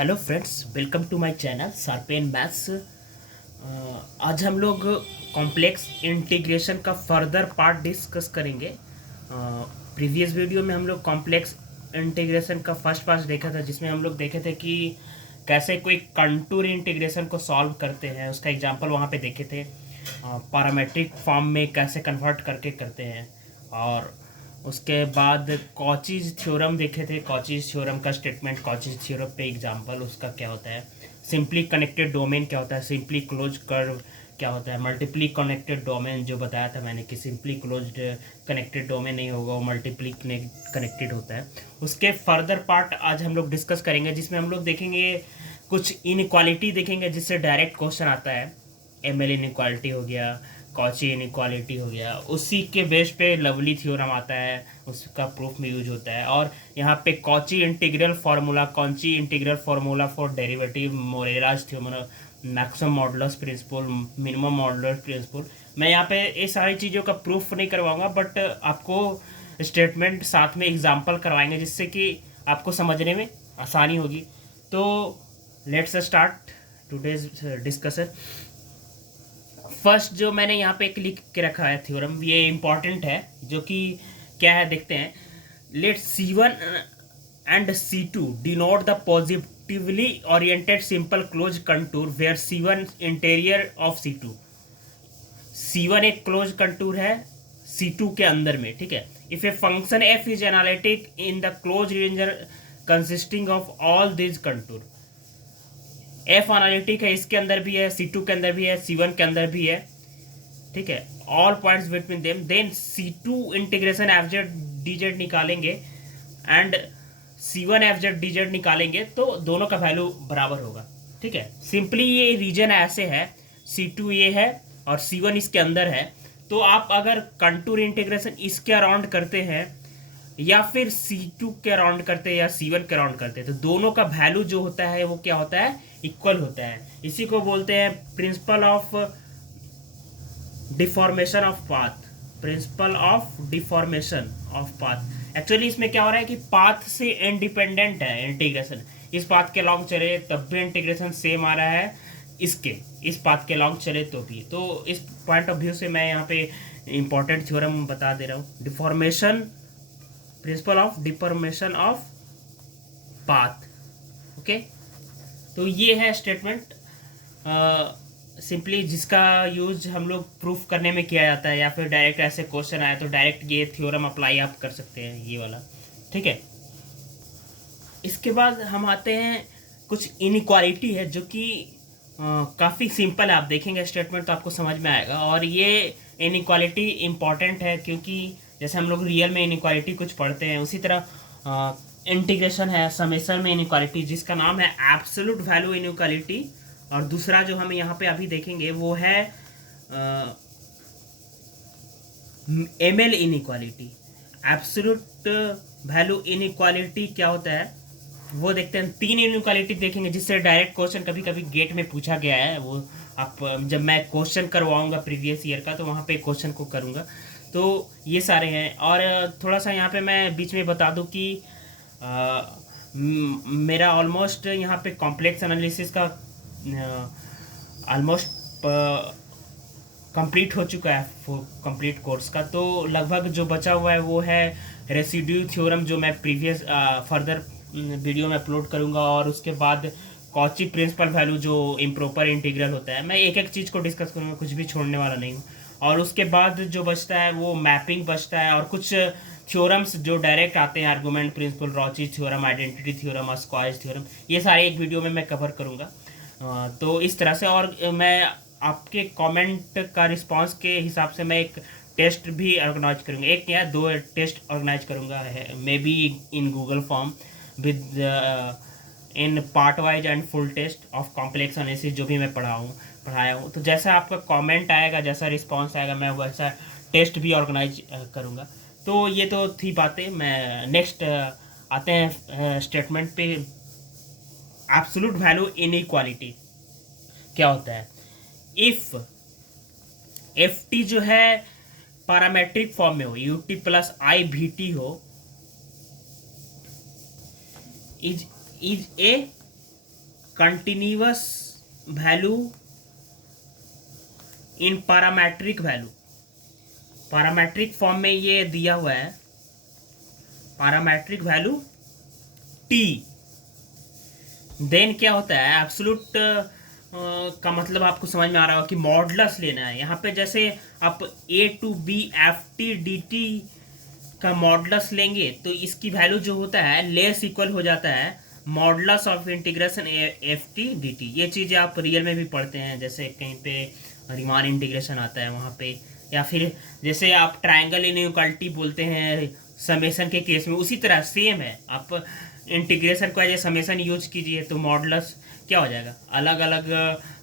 Hello friends, welcome to my channel sharpen maths. आज हम लोग कॉम्प्लेक्स इंटीग्रेशन का फर्दर पार्ट डिस्कस करेंगे। प्रीवियस वीडियो में हम लोग कॉम्प्लेक्स इंटीग्रेशन का फर्स्ट पार्ट देखा था, जिसमें हम लोग देखे थे कि कैसे कोई कंटूर इंटीग्रेशन को सॉल्व करते हैं। उसका एग्जांपल वहाँ पे देखे थे। पैरामेट्रिक फॉर्म में कैसे कन्वर्ट करके करते हैं। और उसके बाद कॉचीज थ्योरम देखे थे। कॉचीज थ्योरम का स्टेटमेंट, कॉचीज थ्योरम पे एग्जांपल उसका क्या होता है, सिंपली कनेक्टेड डोमेन क्या होता है, सिंपली क्लोज कर्व क्या होता है, मल्टीपली कनेक्टेड डोमेन जो बताया था मैंने कि सिंपली क्लोज्ड कनेक्टेड डोमेन नहीं होगा, वो मल्टीपली कनेक्टेड होता है। उसके फर्दर पार्ट आज हम लोग डिस्कस करेंगे, जिसमें हम लोग देखेंगे कुछ इनइक्वालिटी देखेंगे जिससे डायरेक्ट क्वेश्चन आता है। एम एल इनइक्वालिटी हो गया, कॉची इनइक्वालिटी हो गया, उसी के बेस पे लवली थ्योरम आता है, उसका प्रूफ में यूज होता है। और यहाँ पे Cauchy integral formula, Cauchy integral formula for derivative, Morera's theorem, maximum modulus principle, minimum modulus principle. मैं यहाँ पे ये सारी चीज़ों का प्रूफ नहीं करवाऊंगा, बट आपको स्टेटमेंट साथ में एग्जाम्पल करवाएंगे जिससे कि आपको समझने में आसानी होगी। तो let's start today's discussion. First जो मैंने यहाँ पे एक लिख के रखा है थ्योरम, ये इम्पॉर्टेंट है, जो कि क्या है देखते हैं। Let C1 and C2 denote the positively oriented simple close contour where C1 interior of C2। C1 एक क्लोज कंटूर है C2 के अंदर में, ठीक है। If a function f is analytic in the close region consisting of all this contour. F analytic है, इसके अंदर भी है, C2 के अंदर भी है, C1 के अंदर भी है, ठीक है। All points between them, then C2 integration F Z D z निकालेंगे and C1 f Z D z निकालेंगे, तो दोनों का वैल्यू बराबर होगा, ठीक है। सिंपली ये रीजन ऐसे है, C2 ये है और C1 इसके अंदर है। तो आप अगर कंटूर इंटीग्रेशन इसके अराउंड करते हैं या फिर C2 के अराउंड करते हैं या C1 के अराउंड करते हैं, तो दोनों का वैल्यू जो होता है वो क्या होता है, इक्वल होता है। इसी को बोलते हैं principle of deformation of path. Principle of deformation of path. Actually इसमें क्या हो रहा है कि पाथ से इंडिपेंडेंट है इंटीग्रेशन। इस पाथ के लॉन्ग चले तब भी इंटीग्रेशन सेम आ रहा है, इसके इस पाथ के लॉन्ग चले तो भी। तो इस पॉइंट ऑफ व्यू से मैं यहाँ पे इंपॉर्टेंट थ्योरम बता दे रहा हूँ। Deformation, principle of deformation of path, okay. तो ये है स्टेटमेंट सिंपली, जिसका यूज हम लोग प्रूफ करने में किया जाता है, या फिर डायरेक्ट ऐसे क्वेश्चन आए तो डायरेक्ट ये थ्योरम अप्लाई आप कर सकते हैं, ये वाला, ठीक है। इसके बाद हम आते हैं, कुछ इनइक्वालिटी है जो कि काफ़ी सिंपल है। आप देखेंगे स्टेटमेंट तो आपको समझ में आएगा। और ये इनइक्वालिटी इम्पॉर्टेंट है क्योंकि जैसे हम लोग रियल में इनइक्वालिटी कुछ पढ़ते हैं, उसी तरह इंटीग्रेशन है, समेशन में इनइक्वालिटी, जिसका नाम है एब्सोल्यूट वैल्यू इनइक्वालिटी। और दूसरा जो हम यहाँ पे अभी देखेंगे वो है M L inequality. Absolute value inequality क्या होता है वो देखते हैं। तीन इनइक्वालिटी देखेंगे जिससे डायरेक्ट क्वेश्चन कभी कभी गेट में पूछा गया है। वो आप जब मैं क्वेश्चन करवाऊंगा प्रीवियस ईयर का, तो वहाँ पे क्वेश्चन को करूँगा। तो ये सारे हैं। और थोड़ा सा यहाँ पे मैं बीच में बता दूँ कि मेरा ऑलमोस्ट यहाँ पे कॉम्प्लेक्स एनालिसिस का ऑलमोस्ट कंप्लीट हो चुका है, कंप्लीट कोर्स का। तो लगभग जो बचा हुआ है वो है रेसिड्यू थ्योरम, जो मैं प्रीवियस फर्दर वीडियो में अपलोड करूँगा। और उसके बाद कॉची प्रिंसिपल वैल्यू जो इम्प्रॉपर इंटीग्रल होता है, मैं एक एक चीज़ को डिस्कस करूँगा, कुछ भी छोड़ने वाला नहीं हूँ। और उसके बाद जो बचता है वो मैपिंग बचता है, और कुछ थ्योरम्स जो डायरेक्ट आते हैं, argument principle, Rouche theorem, identity theorem, squares theorem, ये सारे एक वीडियो में मैं कवर करूँगा। तो इस तरह से। और मैं आपके कमेंट का रिस्पांस के हिसाब से मैं एक टेस्ट भी ऑर्गेनाइज करूँगा, एक या दो टेस्ट ऑर्गेनाइज करूँगा, maybe in Google form with in part wise and full test of complex analysis जो भी मैं पढ़ाया हूँ। तो जैसा आपका कमेंट आएगा, जैसा रिस्पांस आएगा, मैं वैसा टेस्ट भी ऑर्गेनाइज करूँगा। तो ये तो थी बातें। मैं नेक्स्ट आते हैं स्टेटमेंट पे। एब्सोल्यूट वैल्यू इनइक्वालिटी क्या होता है। इफ एफ टी जो है पैरामेट्रिक फॉर्म में हो, यू टी प्लस आई भी टी हो, is a continuous value in parametric value, parametric form में ये दिया हुआ है, पैरामेट्रिक वैल्यू टी। देन क्या होता है, एब्सोल्यूट का मतलब आपको समझ में आ रहा होगा कि मॉडुलस लेना है। यहाँ पे जैसे आप a to b f t d t का मॉडुलस लेंगे तो इसकी वैल्यू जो होता है लेस इक्वल हो जाता है modulus of integration F t d T. ये चीज़ें आप रियल में भी पढ़ते हैं, जैसे कहीं पे रीमान इंटीग्रेशन आता है वहाँ पे, या फिर जैसे आप ट्रायंगल इनइक्वालिटी बोलते हैं समेशन के केस में, उसी तरह सेम है। आप इंटीग्रेशन को एज ए समेशन यूज कीजिए तो मॉडुलस क्या हो जाएगा, अलग अलग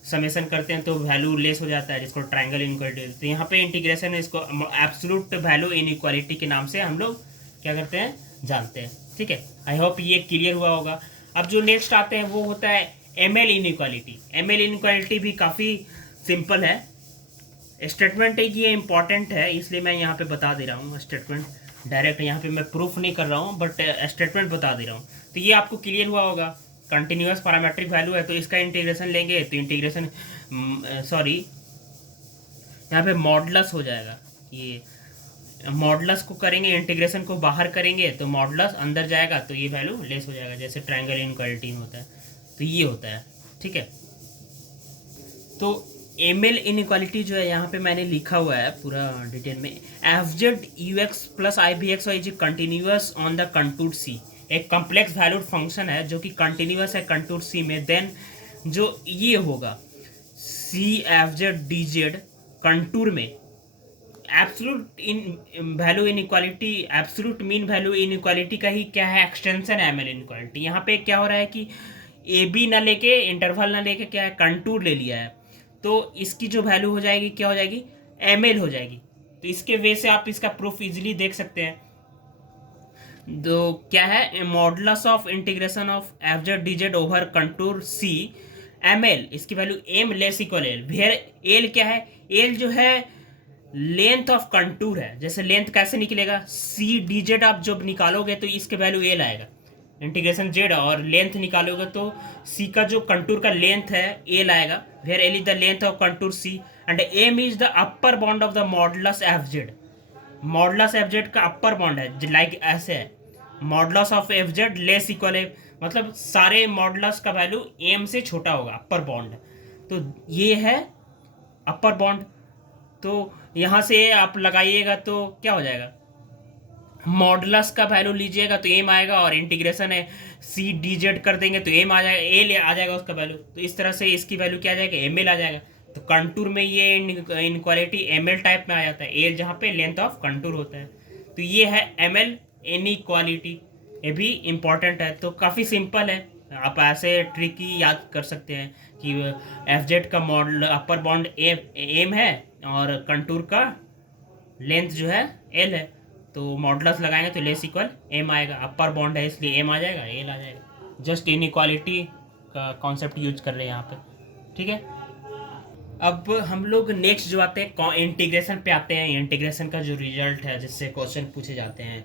समेशन करते हैं तो वैल्यू लेस हो जाता है, जिसको ट्रायंगल इनइक्वालिटी। तो यहाँ पे इंटीग्रेशन है, इसको एब्सोल्यूट वैल्यू इनइक्वालिटी के नाम से हम लोग क्या करते हैं, जानते हैं। ठीक है, आई होप ये क्लियर हुआ होगा। अब जो नेक्स्ट आते हैं वो होता है M L inequality. M L inequality भी काफ़ी सिंपल है। स्टेटमेंट ये इंपॉर्टेंट है, इसलिए मैं यहाँ पे बता दे रहा हूँ। स्टेटमेंट डायरेक्ट यहाँ पे मैं प्रूफ नहीं कर रहा हूँ, बट स्टेटमेंट बता दे रहा हूँ। तो ये आपको क्लियर हुआ होगा, कंटिन्यूअस पैरामेट्रिक वैल्यू है तो इसका इंटीग्रेशन लेंगे तो इंटीग्रेशन यहाँ पे मॉडुलस हो जाएगा। ये मॉडुलस को करेंगे, इंटीग्रेशन को बाहर करेंगे तो मॉडुलस अंदर जाएगा तो ये वैल्यू लेस हो जाएगा, जैसे ट्रायंगल इनइक्वालिटी में होता है। तो ये होता है, ठीक है। तो एम एल इनइक्वालिटी जो है यहाँ पे मैंने लिखा हुआ है पूरा डिटेल में, F Z U X plus I B X Y G continuous on the contour C. एक कॉम्प्लेक्स वैल्यूड फंक्शन है जो कि कंटिन्यूअस है कंटूर सी में। देन जो ये होगा C F Z D Z contour में absolute in value inequality, absolute mean value inequality का ही क्या है, एक्सटेंशन है एम एल इनइक्वालिटी। यहाँ पे क्या हो रहा है कि ए बी ना लेके, इंटरवल ना लेके, क्या है, कंटूर ले लिया है, तो इसकी जो वैल्यू हो जाएगी क्या हो जाएगी, एम एल हो जाएगी। तो इसके वे से आप इसका प्रूफ इजीली देख सकते हैं। तो क्या है, modulus of integration of F Z D Z over contour C M L, इसकी value M less equal L. Where L क्या है, एल जो है लेंथ ऑफ कंटूर है। जैसे लेंथ कैसे निकलेगा, सी डी जेड आप जब निकालोगे तो इसके वैल्यू एल आएगा, इंटीग्रेशन जेड, और लेंथ निकालोगे तो सी का जो कंटूर का लेंथ है एल आएगा। Where L is the length of contour C and M is the upper bound of the modulus F Z. Modulus F Z का अपर बॉन्ड है, लाइक ऐसे है, modulus of F Z less equal है, मतलब सारे modulus का value M से छोटा होगा, अपर बॉन्ड। तो ये है अपर बॉन्ड। तो यहाँ से आप लगाइएगा तो क्या हो जाएगा, मॉडुलस का वैल्यू लीजिएगा तो एम आएगा, और इंटीग्रेशन है सी डी जेड कर देंगे तो एम आ जाएगा, एल आ जाएगा उसका वैल्यू। तो इस तरह से इसकी वैल्यू क्या आ जाएगा, एम एल आ जाएगा। तो कंटूर में ये इनक्वालिटी एम एल टाइप में आ जाता है, एल जहाँ पे लेंथ ऑफ कंटूर होता है। तो ये है एम एल इनइक्वालिटी, ये भी इम्पॉर्टेंट है। तो काफ़ी सिंपल है, आप ऐसे ट्रिकी याद कर सकते हैं कि एफ जेड का मॉडल अपर बॉन्ड एम है और कंटूर का लेंथ जो है एल है, तो मॉडुलस लगाएंगे तो लेस इक्वल एम आएगा, अपर बॉन्ड है इसलिए एम आ जाएगा, एल आ जाएगा। जस्ट इनइक्वालिटी का कॉन्सेप्ट यूज कर रहे हैं यहाँ पे, ठीक है। अब हम लोग नेक्स्ट जो आते हैं इंटीग्रेशन पे आते हैं। इंटीग्रेशन का जो रिजल्ट है जिससे क्वेश्चन पूछे जाते हैं,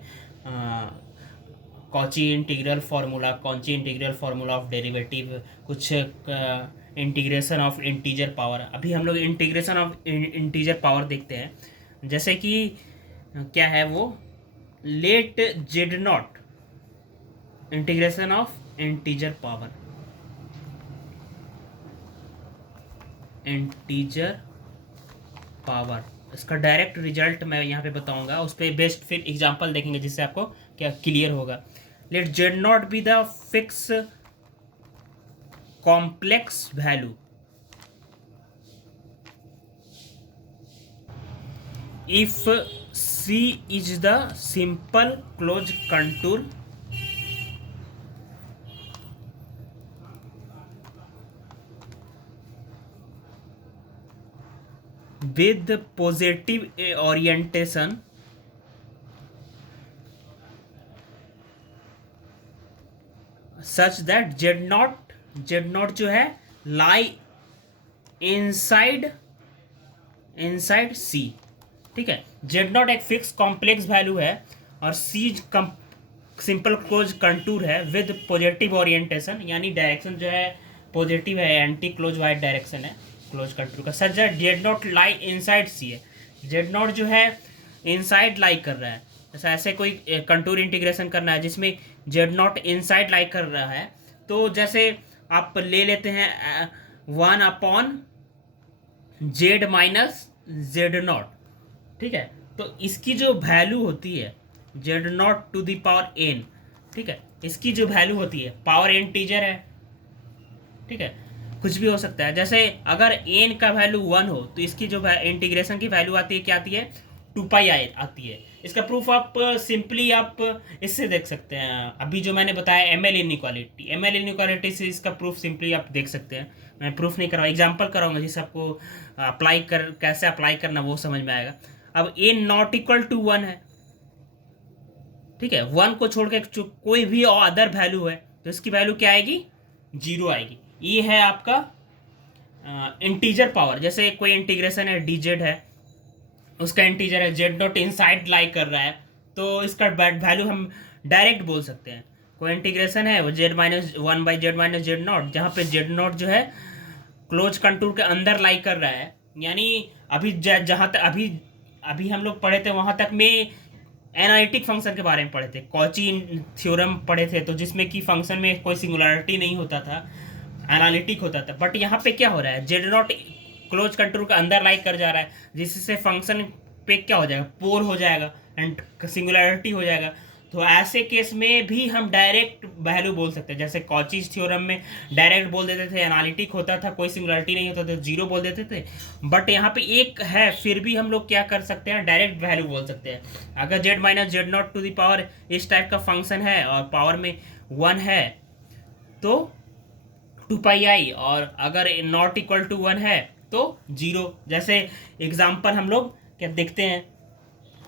Cauchy integral formula, Cauchy integral formula of derivative, कुछ इंटीग्रेशन ऑफ इंटीजर पावर। अभी हम लोग इंटीग्रेशन ऑफ इंटीजर पावर देखते हैं। जैसे कि क्या है वो, let Z not integration of integer power, integer power, इसका डायरेक्ट रिजल्ट मैं यहाँ पे बताऊंगा, उस पर बेस्ट फिर एग्जांपल देखेंगे जिससे आपको क्या क्लियर होगा। Let Z not be the fix complex value if C is the simple closed contour with positive orientation such that Z naught जो है lie inside C, ठीक है। जेड नॉट एक फिक्स कॉम्प्लेक्स वैल्यू है और C simple close contour है with positive orientation, यानी direction जो है पॉजिटिव है, एंटी क्लोज वाइड डायरेक्शन है क्लोज कंटूर का। Such that Z not lie inside C है, जेड नॉट जो है इनसाइड लाई कर रहा है। जैसे ऐसे कोई कंटूर इंटीग्रेशन करना है जिसमें जेड नॉट इनसाइड लाई कर रहा है, तो जैसे आप ले लेते हैं 1 जेड माइनस जेड नॉट, ठीक है। तो इसकी जो वैल्यू होती है Z not to the power N, ठीक है, इसकी जो वैल्यू होती है, पावर इंटीजर है, ठीक है, कुछ भी हो सकता है। जैसे अगर एन का वैल्यू 1 हो तो इसकी जो इंटीग्रेशन की वैल्यू आती है क्या आती है, 2 पाई आती है। इसका प्रूफ आप सिंपली आप इससे देख सकते हैं, अभी जो मैंने बताया एमएल इनइक्वालिटी से इसका प्रूफ सिंपली आप देख सकते हैं। मैं प्रूफ नहीं कराऊँ, एग्जाम्पल कराऊंगा जिससे आपको कैसे अप्लाई करना वो समझ में आएगा। अब ए नॉट इक्वल टू 1 है, ठीक है, 1 को छोड़ के कोई भी अदर वैल्यू है तो इसकी वैल्यू क्या आएगी, 0 आएगी। ये है आपका इंटीजर पावर। जैसे कोई इंटीग्रेशन है dz है, उसका इंटीजर है, जेड नॉट इनसाइड लाई कर रहा है, तो इसका वैल्यू हम डायरेक्ट बोल सकते हैं। कोई इंटीग्रेशन है वो z-1/z-z नॉट, जहाँ पे जेड नॉट जो है क्लोज कंटूर के अंदर लाई कर रहा है। यानी अभी जहाँ तक अभी हम लोग पढ़े थे वहाँ तक में एनालिटिक फंक्शन के बारे में पढ़े थे, कॉची थ्योरम पढ़े थे, तो जिसमें कि फंक्शन में कोई सिंगुलरिटी नहीं होता था, एनालिटिक होता था। बट यहाँ पे क्या हो रहा है, जेड नॉट क्लोज कंट्रोल के अंदर लाइक कर जा रहा है, जिससे फंक्शन पे क्या हो जाएगा, पोल हो जाएगा एंड सिंगुलरिटी हो जाएगा। तो ऐसे केस में भी हम डायरेक्ट वैल्यू बोल सकते हैं। जैसे कॉचीज थ्योरम में डायरेक्ट बोल देते थे, एनालिटिक होता था, कोई सिंगुलरिटी नहीं होता था, 0 बोल देते थे। बट यहाँ पे एक है, फिर भी हम लोग क्या कर सकते हैं, डायरेक्ट वैल्यू बोल सकते हैं। अगर Z minus Z not to the power इस टाइप का फंक्शन है और पावर में 1 है तो 2 पाई, और अगर नॉट इक्वल टू 1 है तो 0। जैसे एग्जाम्पल हम लोग क्या देखते हैं,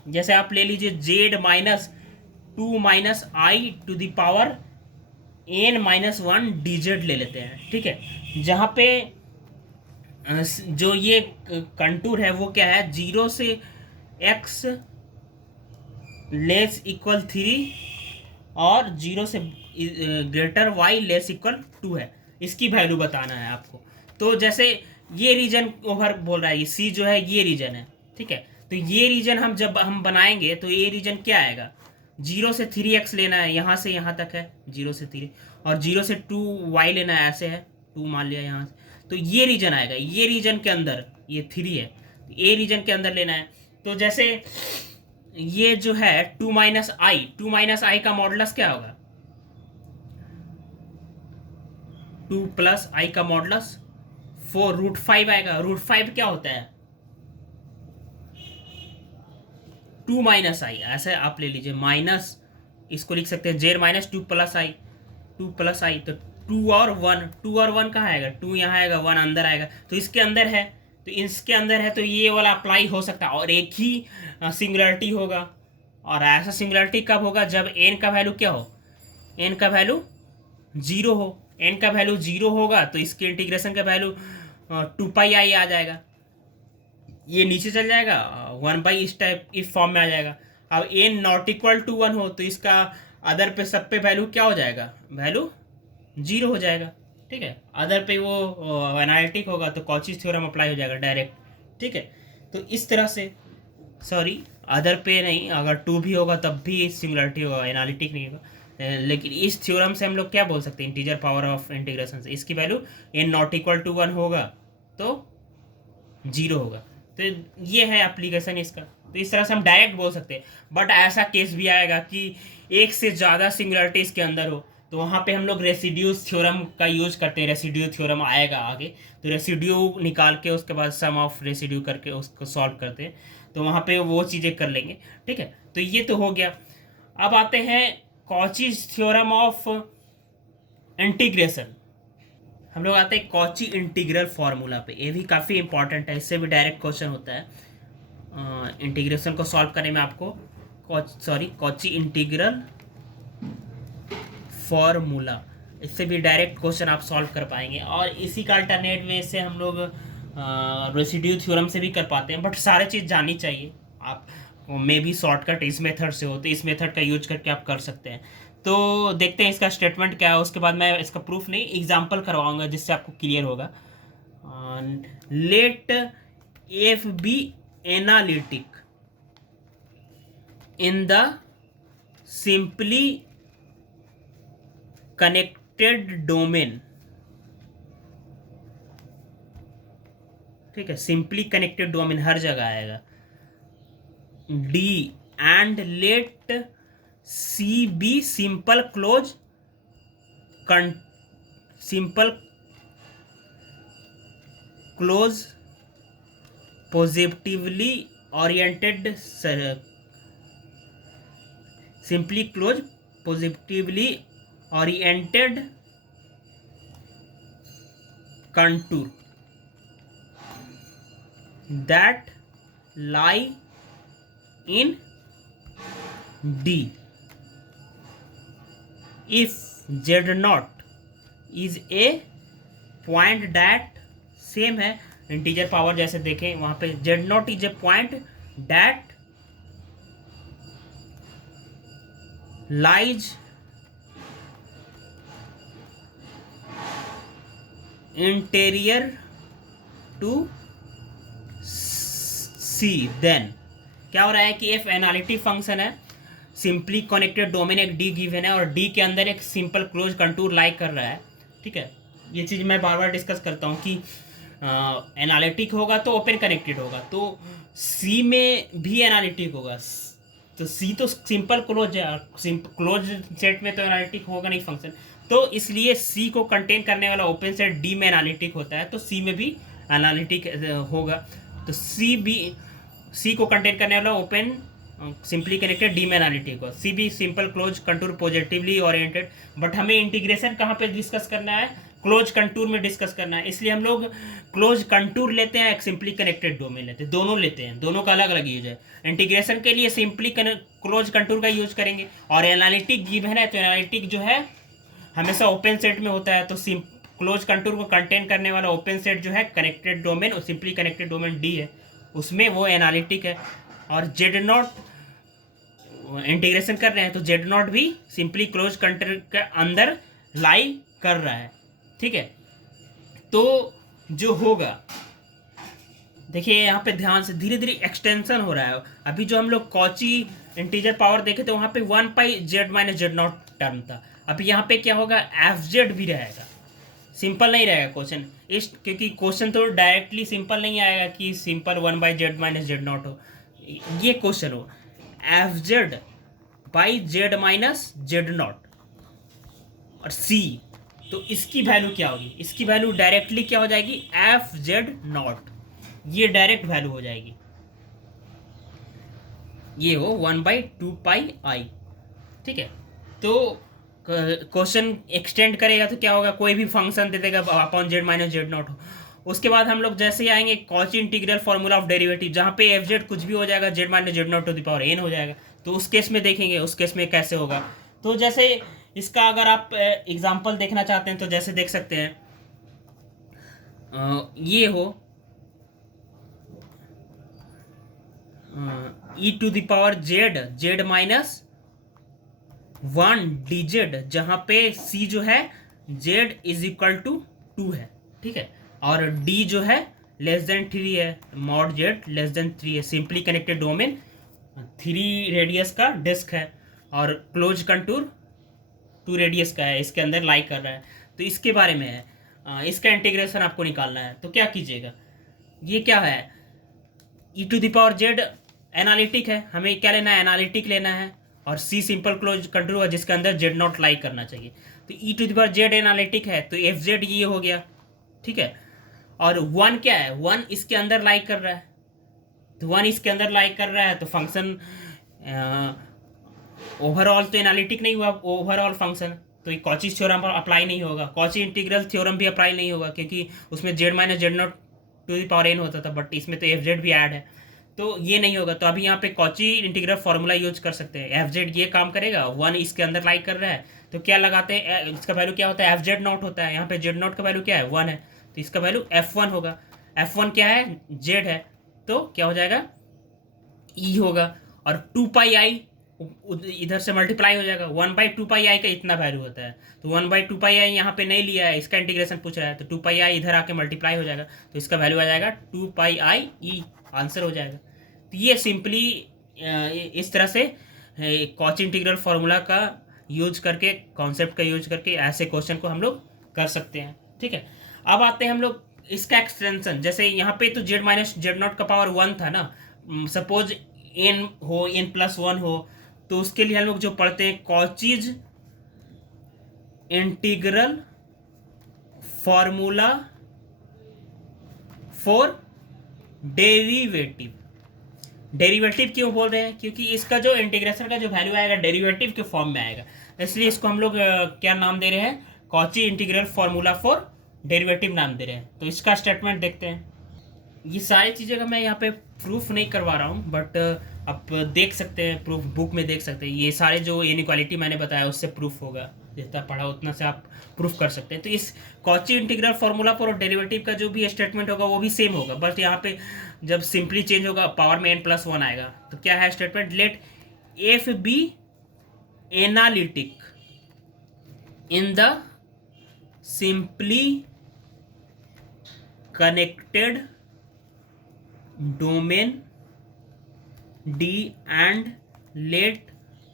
जैसे आप ले लीजिए Z minus 2 minus I to the power n-1 dz ले लेते हैं, ठीक है। जहाँ पे जो ये कंटूर है वो क्या है, 0 से x लेस इक्वल 3 और 0 से ग्रेटर y लेस इक्वल 2 है। इसकी वैल्यू बताना है आपको। तो जैसे ये रीजन ओवर बोल रहा है, ये सी जो है ये रीजन है, ठीक है। तो ये रीजन हम जब हम बनाएंगे तो ये रीजन क्या आएगा, 0 से 3x लेना है, यहाँ से यहाँ तक है 0 से 3, और 0 से 2y लेना है, ऐसे है 2 मान लिया यहाँ से, तो ये रीजन आएगा। ये रीजन के अंदर ये 3 है, ये रीजन के अंदर लेना है। तो जैसे ये जो है 2 माइनस आई का मॉडुलस क्या होगा, 2 प्लस आई का मॉडुलस 4√5 आएगा। √5 क्या होता है, 2 माइनस आई, ऐसे आप ले लीजिए, माइनस इसको लिख सकते हैं जेड माइनस 2 प्लस आई, 2 प्लस आई, तो 2 और 1 कहाँ आएगा, 2 यहाँ आएगा, 1 अंदर आएगा, तो इसके अंदर है, तो इसके अंदर है, तो ये वाला अप्लाई हो सकता है। और एक ही सिंगुलरिटी होगा, और ऐसा सिंगुलरिटी कब होगा, जब n का वैल्यू क्या हो, n का वैल्यू 0 हो। n का वैल्यू 0 होगा तो इसके इंटीग्रेशन का वैल्यू 2 पाई आ जाएगा, ये नीचे चल जाएगा, 1 इस टाइप इस फॉर्म में आ जाएगा। अब n नॉट इक्वल टू 1 हो तो इसका अदर पे सब पे वैल्यू क्या हो जाएगा, वैल्यू 0 हो जाएगा, ठीक है। अदर पे वो एनालिटिक होगा तो कॉचीज थ्योरम अप्लाई हो जाएगा डायरेक्ट, ठीक है। तो इस तरह से, सॉरी अदर पे नहीं, अगर 2 भी होगा तब भी सिंगुलरिटी होगा, एनालिटिक नहीं होगा। लेकिन इस थ्योरम से हम लोग क्या बोल सकते हैं, इंटीजर पावर ऑफ इंटीग्रेशन से इसकी value n not equal to 1 होगा तो 0 होगा। तो ये है एप्लीकेशन इसका। तो इस तरह से हम डायरेक्ट बोल सकते हैं। बट ऐसा केस भी आएगा कि एक से ज़्यादा सिंगुलरिटी इसके अंदर हो, तो वहाँ पे हम लोग रेसिड्यूज थ्योरम का यूज करते हैं। रेसिड्यू थ्योरम आएगा आगे, तो रेसिड्यू निकाल के उसके बाद सम ऑफ रेसिड्यू करके उसको सॉल्व करते हैं, तो वहाँ पे वो चीज़ें कर लेंगे, ठीक है। तो ये तो हो गया। अब आते हैं कॉचीज थ्योरम ऑफ इंटीग्रेशन। हम लोग आते हैं कॉची इंटीग्रल फार्मूला पे। ये भी काफ़ी इंपॉर्टेंट है, इससे भी डायरेक्ट क्वेश्चन होता है इंटीग्रेशन को सॉल्व करने में आपको। कॉची इंटीग्रल फार्मूला, इससे भी डायरेक्ट क्वेश्चन आप सॉल्व कर पाएंगे। और इसी का अल्टरनेट वे से हम लोग रेसिड्यू थ्योरम से भी कर पाते हैं, बट सारे चीज़ जाननी चाहिए। आप मे बी शॉर्टकट इस मेथड से हो तो इस मेथड का यूज करके आप कर सकते हैं। तो देखते हैं इसका स्टेटमेंट क्या है, उसके बाद मैं इसका प्रूफ नहीं एग्जाम्पल करवाऊंगा जिससे आपको क्लियर होगा। Let F be analytic in the simply connected domain. ठीक है, सिंपली कनेक्टेड डोमेन हर जगह आएगा। D and let C be simple close simple close positively oriented simply close positively oriented contour that lie in D if Z0 is a point that same है integer power जैसे देखें वहां पे Z0 is a point that lies interior to C. Then क्या हो रहा है कि एफ एनालिटिक फंक्शन है, सिंपली कनेक्टेड डोमेन एक डी गिवन है और डी के अंदर एक सिंपल क्लोज कंटूर लाइक कर रहा है। ठीक है, ये चीज़ मैं बार बार डिस्कस करता हूँ कि एनालिटिक होगा तो ओपन कनेक्टेड होगा, तो सी में भी एनालिटिक होगा। तो सी तो सिंपल क्लोज है, क्लोज सेट में तो एनालिटिक होगा नहीं फंक्शन, तो इसलिए सी को कंटेन करने वाला ओपन सेट डी में एनालिटिक होता है, तो सी में भी एनालिटिक होगा। तो सी को कंटेन करने वाला ओपन सिंपली कनेक्टेड डी में एनालिटिक हो, सी भी simple close contour positively oriented. But हमें इंटीग्रेशन कहाँ पे डिस्कस करना है, क्लोज कंटूर में डिस्कस करना है, इसलिए हम लोग क्लोज कंटूर लेते हैं, एक सिंपली कनेक्टेड डोमेन लेते हैं, दोनों लेते हैं, दोनों का अलग अलग यूज है। इंटीग्रेशन के लिए सिंपली क्लोज कंटूर का यूज करेंगे, और एनालिटिक गिवन है तो एनालिटिक जो है हमेशा ओपन सेट में होता है, तो क्लोज कंटूर को कंटेन करने वाला ओपन सेट जो है कनेक्टेड डोमेन और सिंपली कनेक्टेड डोमेन डी है, उसमें वो एनालिटिक है। और जेड नॉट इंटीग्रेशन कर रहे हैं तो जेड नॉट भी सिंपली क्लोज कंटूर के अंदर लाई कर रहा है। ठीक है, तो जो होगा देखिए यहाँ पे ध्यान से धीरे धीरे एक्सटेंशन हो रहा है। अभी जो हम लोग कॉची इंटीजर पावर देखे थे वहाँ पे 1 pi Z minus Z naught term था, अभी यहाँ पे क्या होगा एफ जेड भी रहेगा, सिंपल नहीं रहेगा क्वेश्चन इस, क्योंकि क्वेश्चन तो डायरेक्टली सिंपल नहीं आएगा कि simple 1 by Z minus Z not हो, ये क्वेश्चन हो F Z by Z minus Z not और सी, तो इसकी वैल्यू क्या होगी, इसकी वैल्यू डायरेक्टली क्या हो जाएगी एफ जेड नॉट, ये डायरेक्ट वैल्यू हो जाएगी, ये हो 1/2 पाई आई। ठीक है, तो क्वेश्चन एक्सटेंड करेगा तो क्या होगा, कोई भी फंक्शन दे देगा upon Z minus Z not हो। उसके बाद हम लोग जैसे ही आएंगे Cauchy integral formula of derivative, जहाँ पे एफ जेड कुछ भी हो जाएगा Z minus Z not to the power N हो जाएगा, तो उस केस में देखेंगे उस केस में कैसे होगा। तो जैसे इसका अगर आप एग्जाम्पल देखना चाहते हैं तो जैसे देख सकते हैं ये हो E to the power Z Z minus 1 D Z, जहाँ पे सी जो है जेड इज इक्वल टू 2 है। ठीक है, और डी जो है लेस देन 3 है, मॉड जेड लेस देन 3 है, सिंपली कनेक्टेड डोमेन 3 रेडियस का डिस्क है और क्लोज कंटूर 2 रेडियस का है, इसके अंदर लाई कर रहा है। तो इसके बारे में है, इसका इंटीग्रेशन आपको निकालना है, तो क्या कीजिएगा, ये क्या है E to the power Z analytic है, हमें क्या लेना है एनालिटिक लेना है, और सी सिंपल क्लोज कंटूर है जिसके अंदर जेड नॉट लाई करना चाहिए। तो E to the power Z analytic है तो एफ जेड ये हो गया। ठीक है, और 1 क्या है, 1 इसके अंदर लाई कर रहा है, तो 1 इसके अंदर लाई कर रहा है तो फंक्शन ओवरऑल तो एनालिटिक नहीं हुआ, ओवरऑल फंक्शन, तो ये कॉची थ्योरम पर अप्लाई नहीं होगा, कॉची इंटीग्रल थ्योरम भी अप्लाई नहीं होगा क्योंकि उसमें Z minus Z not to the power N होता था, बट इसमें तो एफ जेड भी ऐड है, तो ये नहीं होगा। तो अभी यहाँ पे कॉची इंटीग्रल फॉर्मूला यूज कर सकते हैं, एफ जेड ये काम करेगा, 1 इसके अंदर लाई कर रहा है तो क्या लगाते हैं, इसका वैल्यू क्या होता है एफ जेड नॉट होता है, यहाँ पे जेड नॉट का वैल्यू क्या है 1 है, तो इसका वैल्यू F1 होगा, F1 क्या है जेड है, तो क्या हो जाएगा ई होगा, और 2 पाई आई इधर से मल्टीप्लाई हो जाएगा। 1/2 पाई आई का इतना वैल्यू होता है, तो 1/2 पाई आई यहाँ पे नहीं लिया है, इसका इंटीग्रेशन पूछ रहा है, तो 2 पाई आई इधर आके मल्टीप्लाई हो जाएगा, तो इसका वैल्यू आ जाएगा 2 पाई आई, आंसर हो जाएगा। तो ये सिंपली इस तरह से कॉची इंटीग्रल फार्मूला का यूज करके, कॉन्सेप्ट का यूज करके ऐसे क्वेश्चन को हम लोग कर सकते हैं। ठीक है, अब आते हैं हम लोग इसका एक्सटेंशन। जैसे यहाँ पे तो जेड माइनस जेड नॉट का पावर 1 था ना, सपोज एन हो, n+1 हो, तो उसके लिए हम लोग जो पढ़ते हैं Cauchy's integral formula for derivative. Derivative क्यों बोल रहे हैं? क्योंकि इसका जो इंटीग्रेशन का जो वैल्यू आएगा डेरिवेटिव के फॉर्म में आएगा, इसलिए इसको हम लोग क्या नाम दे रहे हैं? Cauchy integral formula for derivative नाम दे रहे हैं। तो इसका स्टेटमेंट देखते हैं। ये सारी चीज़ें का मैं यहाँ पे प्रूफ नहीं करवा रहा हूँ, बट आप देख सकते हैं, प्रूफ बुक में देख सकते हैं। ये सारे जो इनइक्वालिटी मैंने बताया उससे प्रूफ होगा, जितना पढ़ा उतना से आप प्रूफ कर सकते हैं। तो इस Cauchy integral formula for derivative का जो भी स्टेटमेंट होगा वो भी सेम होगा, बट यहाँ पे जब सिंपली चेंज होगा, पावर में n+1 आएगा। तो क्या है statement? Let F be analytic in the simply connected domain D and let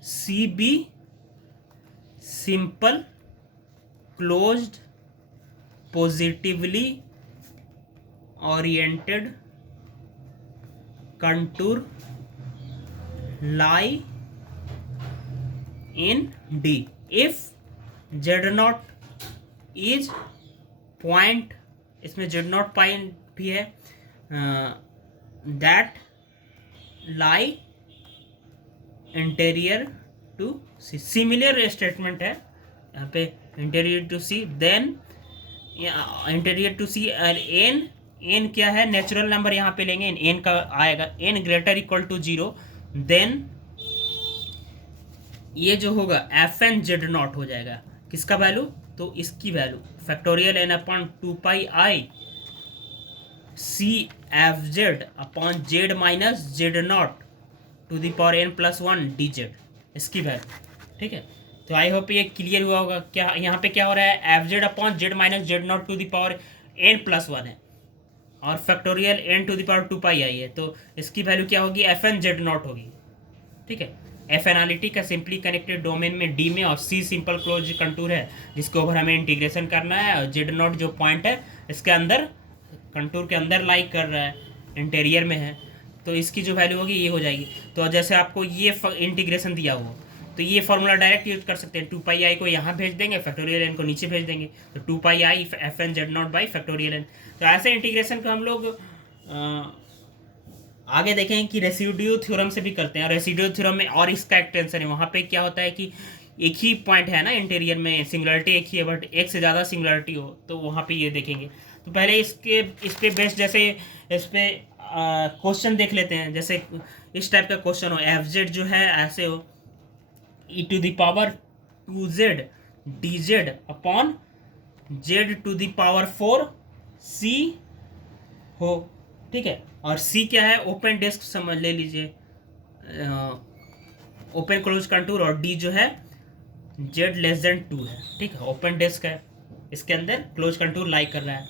C be simple closed positively oriented contour lie in D if Z0 is point, इसमें Z0 point भी है, that lie interior to C. Similar statement है यहाँ पे, interior to C, then interior to C. और N क्या है? Natural number यहाँ पे लेंगे, एन का आएगा n greater equal to 0, then ये जो होगा FN Z0 हो जाएगा। किसका वैल्यू? तो इसकी value factorial n/2 CFZ/Z minus Z0 to the power n+1 DZ, इसकी वैल्यू। ठीक है, तो आई होप ये क्लियर हुआ होगा। क्या यहाँ पे क्या हो रहा है? FZ/Z minus Z0 to the power n+1 है, और factorial n to the power 2 pi I है, तो इसकी वैल्यू क्या होगी? FN/Z0 होगी। ठीक है, एफ एनालिटिक का सिंपली कनेक्टेड डोमेन में D में, और C सिंपल क्लोज कंटूर है जिसके ऊपर हमें इंटीग्रेशन करना है, और Z0 जो पॉइंट है इसके अंदर, कंटूर के अंदर लाइक कर रहा है, इंटीरियर में है, तो इसकी जो वैल्यू होगी ये हो जाएगी। तो जैसे आपको ये इंटीग्रेशन दिया हुआ, तो ये फॉर्मूला डायरेक्ट यूज कर सकते हैं। 2 पाई आई को यहाँ भेज देंगे, फैक्टोरियल n को नीचे भेज देंगे, तो 2 पाई आई FN/Z0/फैक्टोरियल n। तो ऐसे इंटीग्रेशन को हम लोग आगे देखें कि रेसिड्यू थ्योरम से भी करते हैं, और रेसिड्यू थ्योरम में और इसका एक्सटेंशन है। वहाँ पे क्या होता है कि एक ही पॉइंट है ना इंटीरियर में, सिंगुलरिटी एक ही है, बट एक से ज़्यादा सिंगुलरिटी हो, तो वहाँ पे ये देखेंगे। तो पहले इस पे बेस्ड, जैसे इस पे क्वेश्चन देख लेते हैं। जैसे इस टाइप का क्वेश्चन हो, FZ जो है ऐसे हो, e⁻²z dz upon z⁴ c हो। ठीक है, और C क्या है? ओपन डिस्क समझ ले लीजिए, ओपन क्लोज कंटूर, और D जो है Z<2 है। ठीक है, ओपन डिस्क है, इसके अंदर क्लोज कंटूर लाइक कर रहा है।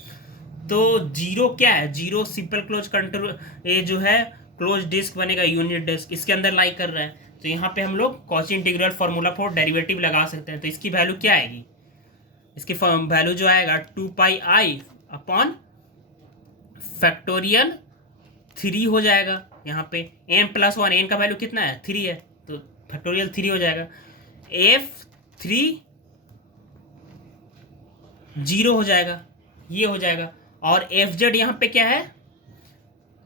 तो 0 क्या है? 0 सिंपल क्लोज कंटूर, ये जो है क्लोज डिस्क बनेगा, यूनिट डिस्क, इसके अंदर लाइक कर रहा है। तो यहाँ पे हम लोग Cauchy integral formula for derivative लगा सकते हैं। तो इसकी वैल्यू क्या आएगी? इसकी वैल्यू जो आएगा 2 पाई आई अपॉन फैक्टोरियल 3 हो जाएगा। यहाँ पे n+1, n का वैल्यू कितना है? 3 है, तो फैक्टोरियल 3 हो जाएगा। F3 0 हो जाएगा, ये हो जाएगा। और FZ यहाँ पे क्या है?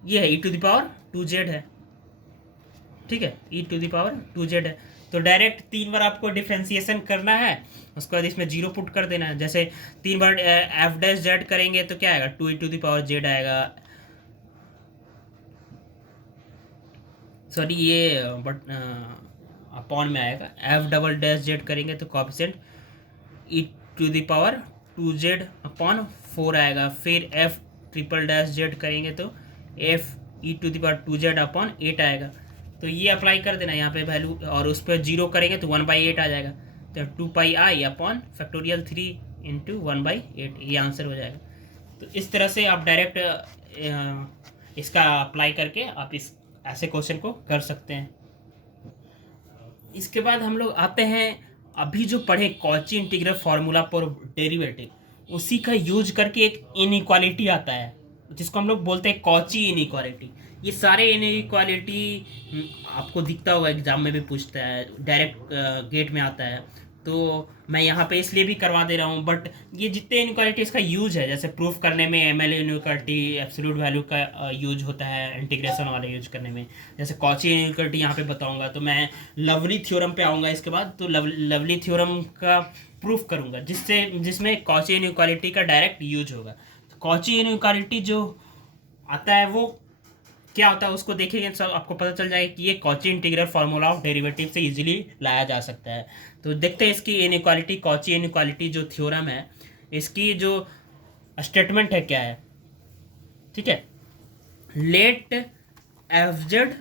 ये है e⁻²z है। ठीक है, e⁻²z है। तो डायरेक्ट 3 बार आपको डिफ्रेंसिएशन करना है, उसके बाद इसमें 0 पुट कर देना है। जैसे 3 बार f' करेंगे तो क्या आएगा? 2e⁻z आएगा, सॉरी ये बट अपॉन में आएगा। f"z करेंगे तो कॉफिशिएंट e⁻²z/4 आएगा। फिर f"z करेंगे तो f e⁻²z/8 आएगा। तो ये अप्लाई कर देना यहाँ पे वैल्यू, और उस पर 0 करेंगे तो 1/8 आ जाएगा। तो 2πi अपॉन फैक्टोरियल 3 इंटू 1/8, ये आंसर हो जाएगा। तो इस तरह से आप डायरेक्ट इसका अप्लाई करके आप इस ऐसे क्वेश्चन को कर सकते हैं। इसके बाद हम लोग आते हैं, अभी जो पढ़े Cauchy integral formula for derivative, उसी का यूज करके एक इनइक्वालिटी आता है जिसको हम लोग बोलते हैं कॉची इनइक्वालिटी। ये सारे इनइक्वालिटी आपको दिखता होगा, एग्जाम में भी पूछता है, डायरेक्ट गेट में आता है, तो मैं यहाँ पे इसलिए भी करवा दे रहा हूँ। बट ये जितने इनइक्वालिटी इसका यूज है, जैसे प्रूफ करने में M L inequality absolute value का यूज होता है, इंटीग्रेशन वाले यूज करने में, जैसे कॉची इनइक्वालिटी यहाँ पे बताऊंगा, तो मैं लवली थ्योरम पे आऊँगा इसके बाद, तो लवली थ्योरम का प्रूफ करूँगा जिसमें कॉची इनइक्वालिटी का डायरेक्ट यूज होगा। तो कॉची इनइक्वालिटी जो आता है वो क्या होता है उसको देखेंगे, सब आपको पता चल जाएगा कि ये Cauchy integral formula of derivative से इजीली लाया जा सकता है। तो देखते हैं इसकी इनइक्वालिटी, कॉची इनइक्वालिटी जो थ्योरम है, इसकी जो स्टेटमेंट है क्या है। ठीक है, let F Z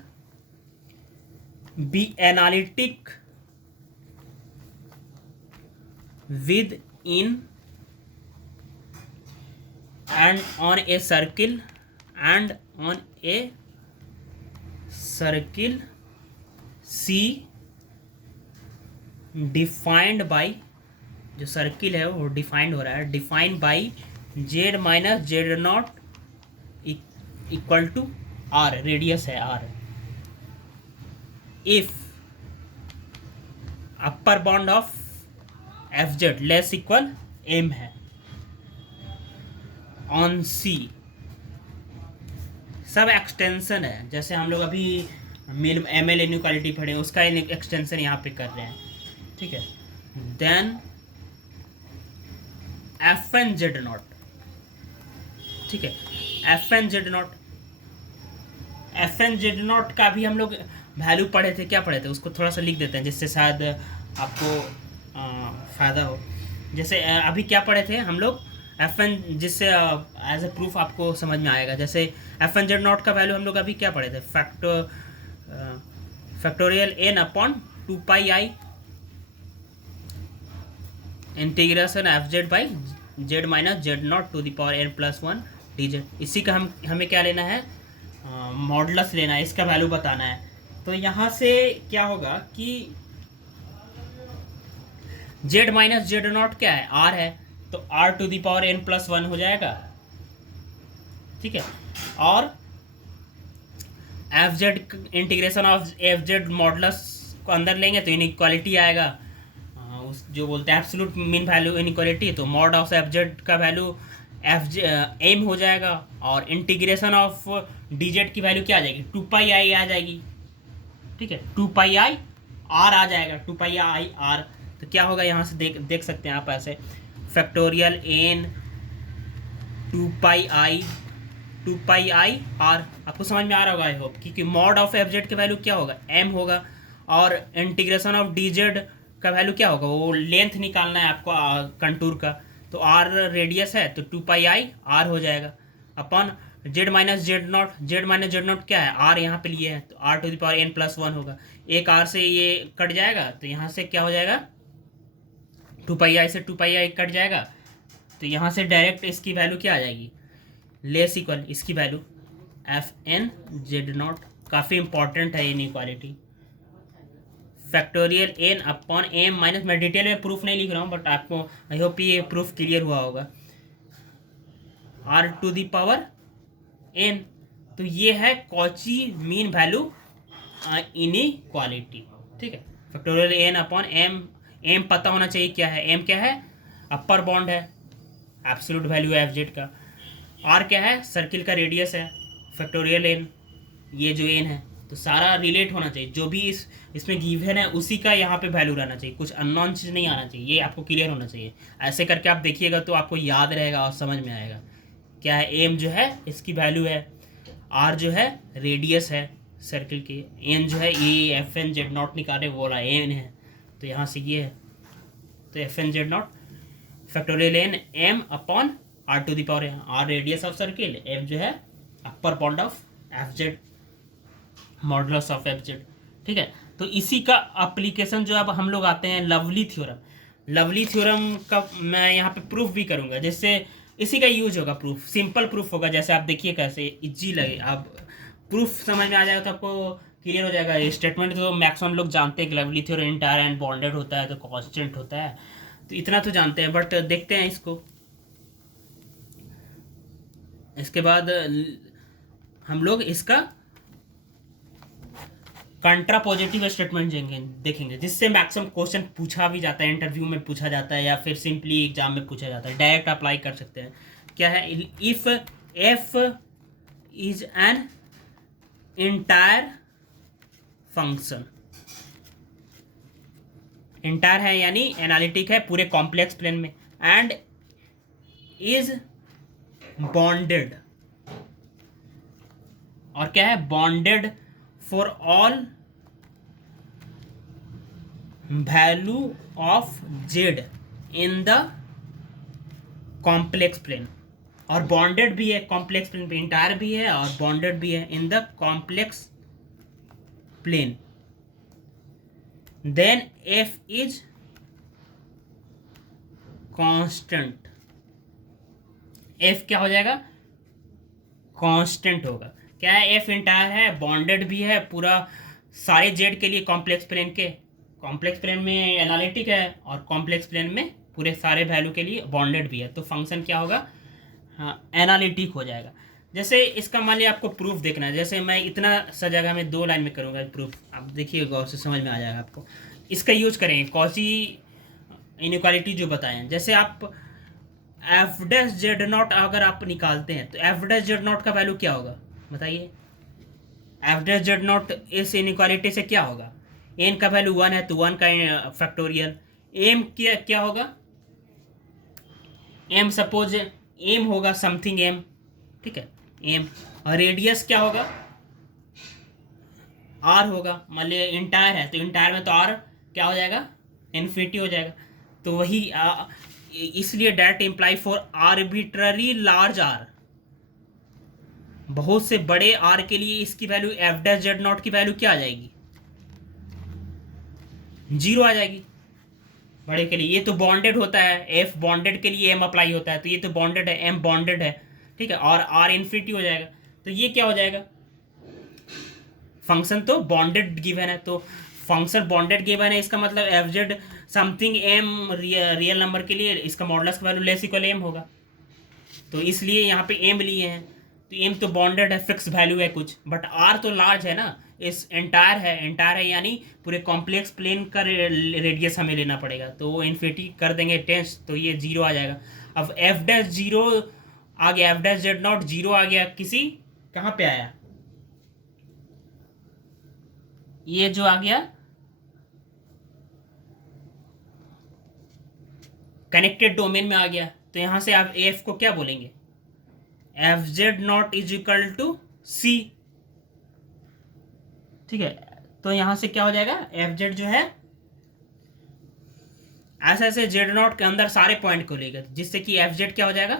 be analytic within and on a circle C defined by, जो सर्किल है वो डिफाइंड हो रहा है, defined by Z minus Z not equal to R, radius है R, if upper bound of F Z less equal M है on C. सब extension है, जैसे हम लोग अभी एम एल इनइक्वालिटी पढ़े उसका एक्सटेंशन यहाँ पे कर रहे हैं। ठीक है, then F N Z not, ठीक है, एफ एन जेड नॉट का भी हम लोग वैल्यू पढ़े थे, क्या पढ़े थे उसको थोड़ा सा लिख देते हैं जिससे शायद आपको फ़ायदा हो। जैसे अभी क्या पढ़े थे हम लोग एफ एन, जिससे एज ए प्रूफ आपको समझ में आएगा। जैसे एफ एन जेड नॉट का वैल्यू हम लोग अभी क्या पढ़े थे, factorial N upon 2πi integration F Z by Z minus Z not to the power n plus 1 dz। इसी का हमें क्या लेना है, मॉडुलस लेना है, इसका वैल्यू बताना है। तो यहाँ से क्या होगा कि जेड माइनस जेड नॉट क्या है, आर है, तो r to the power n plus 1 हो जाएगा। ठीक है, और F Z integration of F Z modulus को अंदर लेंगे तो इनइक्वालिटी आएगा, उस जो बोलते हैं एब्सोल्यूट मीन वैल्यू इनइक्वालिटी, तो मॉड ऑफ एफ जेड का वैल्यू एम हो जाएगा, और इंटीग्रेशन ऑफ डी जेड की वैल्यू क्या आ जाएगी, 2πi आ जाएगी। ठीक है, 2πi आर आ जाएगा, 2πi आर। तो क्या होगा यहाँ से देख सकते हैं आप ऐसे, फैक्टोरियल एन 2πi आर। आपको समझ में आ रहा होगा आई होप, क्योंकि मॉड ऑफ एफ जेड का वैल्यू क्या होगा, एम होगा, और इंटीग्रेशन ऑफ डी जेड का वैल्यू क्या होगा, वो लेंथ निकालना है आपको कंटूर का, तो आर रेडियस है तो 2πi आर हो जाएगा, upon Z minus Z not क्या है, आर यहाँ पे लिए है, तो R to the power n plus 1 होगा। एक आर से ये कट जाएगा तो यहाँ से क्या हो जाएगा, 2πi से 2πi कट जाएगा, तो यहाँ से डायरेक्ट इसकी वैल्यू क्या आ जाएगी, लेस इक्वल इसकी value F N Z not. काफ़ी इंपॉर्टेंट है inequality, factorial N upon M minus, मैं डिटेल में प्रूफ नहीं लिख रहा हूँ बट आपको आई होप ये प्रूफ क्लियर हुआ होगा, R to the power N. तो ये है कॉची मीन वैल्यू इनइक्वालिटी। ठीक है, factorial N upon M, M पता होना चाहिए क्या है, एम क्या है, अपर बॉन्ड है, एब्सोल्यूट वैल्यू है एफ जेड का, आर क्या है, सर्किल का रेडियस है, फैक्टोरियल एन ये जो एन है, तो सारा रिलेट होना चाहिए, जो भी इसमें गिवन है उसी का यहाँ पे वैल्यू रहना चाहिए, कुछ अननोन चीज़ नहीं आना चाहिए, ये आपको क्लियर होना चाहिए। ऐसे करके आप देखिएगा तो आपको याद रहेगा और समझ में आएगा क्या है, एम जो है इसकी वैल्यू है, आर जो है रेडियस है सर्किल की, एन जो है ये एफ एन जेड नॉट निकाले बोला एन है, तो यहाँ से ये है, तो F N Z naught factorial N M upon R to the power, R radius of circle, M जो है upper bound of F Z modulus of F Z. ठीक है, तो इसी का एप्लीकेशन जो अब हम लोग आते हैं लवली थ्योरम। लवली थ्योरम का मैं यहाँ पे प्रूफ भी करूँगा, जिससे इसी का यूज होगा। प्रूफ सिंपल प्रूफ होगा, जैसे आप देखिए कैसे इजी लगे, आप प्रूफ समझ में आ जाएगा तो आपको क्लियर हो जाएगा। ये स्टेटमेंट तो मैक्सिमम लोग जानते हैं कि lovely theorem entire and bonded होता है तो कांस्टेंट होता है, तो इतना तो जानते हैं। बट देखते हैं इसको, इसके बाद हम लोग इसका कंट्रा पॉजिटिव स्टेटमेंट देखेंगे, जिससे मैक्सिमम क्वेश्चन पूछा भी जाता है, इंटरव्यू में पूछा जाता है या फिर सिंपली एग्जाम में पूछा जाता है, डायरेक्ट अप्लाई कर सकते हैं। क्या है? If F is an entire function, entire है यानी एनालिटिक है पूरे कॉम्प्लेक्स प्लेन में, एंड इज बॉन्डेड, और क्या है? Bounded for all value of Z in the complex plane, और बॉन्डेड भी है कॉम्प्लेक्स प्लेन पे, इंटायर भी है और बॉन्डेड भी है in the complex plane, then F is constant. F क्या हो जाएगा? कांस्टेंट होगा। क्या है? एफ इंटायर है, बॉन्डेड भी है पूरा सारे जेड के लिए कॉम्प्लेक्स प्लेन के, कॉम्प्लेक्स प्लेन में एनालिटिक है और कॉम्प्लेक्स प्लेन में पूरे सारे वैल्यू के लिए बॉन्डेड भी है, तो फंक्शन क्या होगा? हाँ, एनालिटिक हो जाएगा। जैसे इसका मान लिया आपको प्रूफ देखना है, जैसे मैं इतना सा जगह में 2 लाइन में करूँगा प्रूफ, आप देखिए गौर से समझ में आ जाएगा आपको। इसका यूज करेंगे कॉची इनइक्वालिटी जो बताए हैं। जैसे आप एफ डैश जेड नॉट अगर आप निकालते हैं तो एफ डैश जेड नॉट का वैल्यू क्या होगा बताइए? एफ डैश जेड नॉट इस इनइक्वालिटी से क्या होगा? एन का वैल्यू 1 है तो 1 का फैक्टोरियल। एम क्या क्या होगा? एम सपोज एम होगा समथिंग एम, ठीक है, एम। और रेडियस क्या होगा? आर होगा। मान लिया इंटायर है तो इंटायर में तो आर क्या हो जाएगा? इन्फिनिटी हो जाएगा। तो वही इसलिए that imply for arbitrary large R, बहुत से बड़े आर के लिए इसकी value F dash Z not की वैल्यू क्या आ जाएगी? 0 आ जाएगी बड़े के लिए। ये तो बॉन्डेड होता है, एफ बॉन्डेड के लिए एम अप्लाई होता है, तो ये तो बॉन्डेड है, एम बॉन्डेड है, ठीक है, और आर इन्फिनिटी हो जाएगा। तो ये क्या हो जाएगा? फंक्शन तो बॉन्डेड गिवन है, तो फंक्शन बॉन्डेड गिवन है, इसका मतलब F Z something M real number के लिए इसका मॉडुलस का वैल्यू लेस इक्वल एम होगा, तो इसलिए यहाँ पे एम लिए हैं। तो एम तो बॉन्डेड है, फिक्स वैल्यू है कुछ, बट आर तो लार्ज है ना, इस एंटायर है, एंटायर है यानी पूरे कॉम्प्लेक्स प्लेन का रेडियस हमें लेना पड़ेगा, तो वो इन्फिनिटी कर देंगे टेंस, तो ये 0 आ जाएगा। अब एफ डैश 0 आ गया, एफ डैश जेड नॉट 0 आ गया, किसी कहाँ पे आया? ये जो आ गया कनेक्टेड डोमेन में आ गया, तो यहां से आप एफ को क्या बोलेंगे? F Z naught is equal to C, ठीक है। तो यहां से क्या हो जाएगा? एफ जेड जो है ऐसे ऐसे जेड नॉट के अंदर सारे पॉइंट को लेकर, जिससे कि एफ जेड क्या हो जाएगा?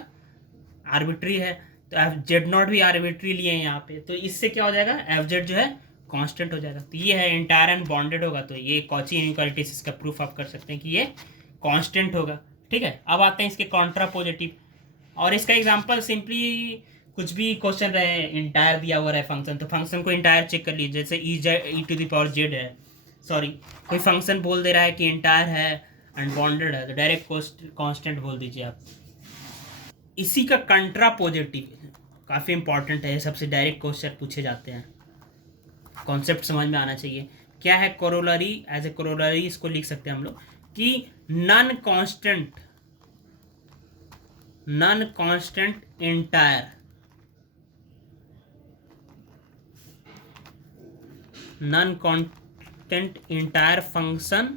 आर्बिट्री है, तो एफ जेड नॉट भी आर्बिट्री लिए हैं यहाँ पे, तो इससे क्या हो जाएगा? एफ जेड जो है कांस्टेंट हो जाएगा। तो ये है इंटायर एंड बॉन्डेड होगा, तो ये कॉची इनइक्वालिटी इसका प्रूफ आप कर सकते हैं कि ये कांस्टेंट होगा, ठीक है। अब आते हैं इसके कॉन्ट्रा पॉजिटिव, और इसका एग्जांपल सिंपली कुछ भी क्वेश्चन रहे, इंटायर दिया हुआ है फंक्शन, तो फंक्शन को इंटायर चेक कर लीजिए। जैसे ई टू द पावर जेड है, सॉरी कोई फंक्शन बोल दे रहा है कि इंटायर है एंड बॉन्डेड है, तो डायरेक्ट कांस्टेंट बोल दीजिए आप। इसी का कंट्रा पॉजिटिव काफ़ी इंपॉर्टेंट है, सबसे डायरेक्ट क्वेश्चन पूछे जाते हैं, कॉन्सेप्ट समझ में आना चाहिए। क्या है कोरोलरी? एज ए कोरोलरी इसको लिख सकते हैं हम लोग कि non constant entire, non constant entire function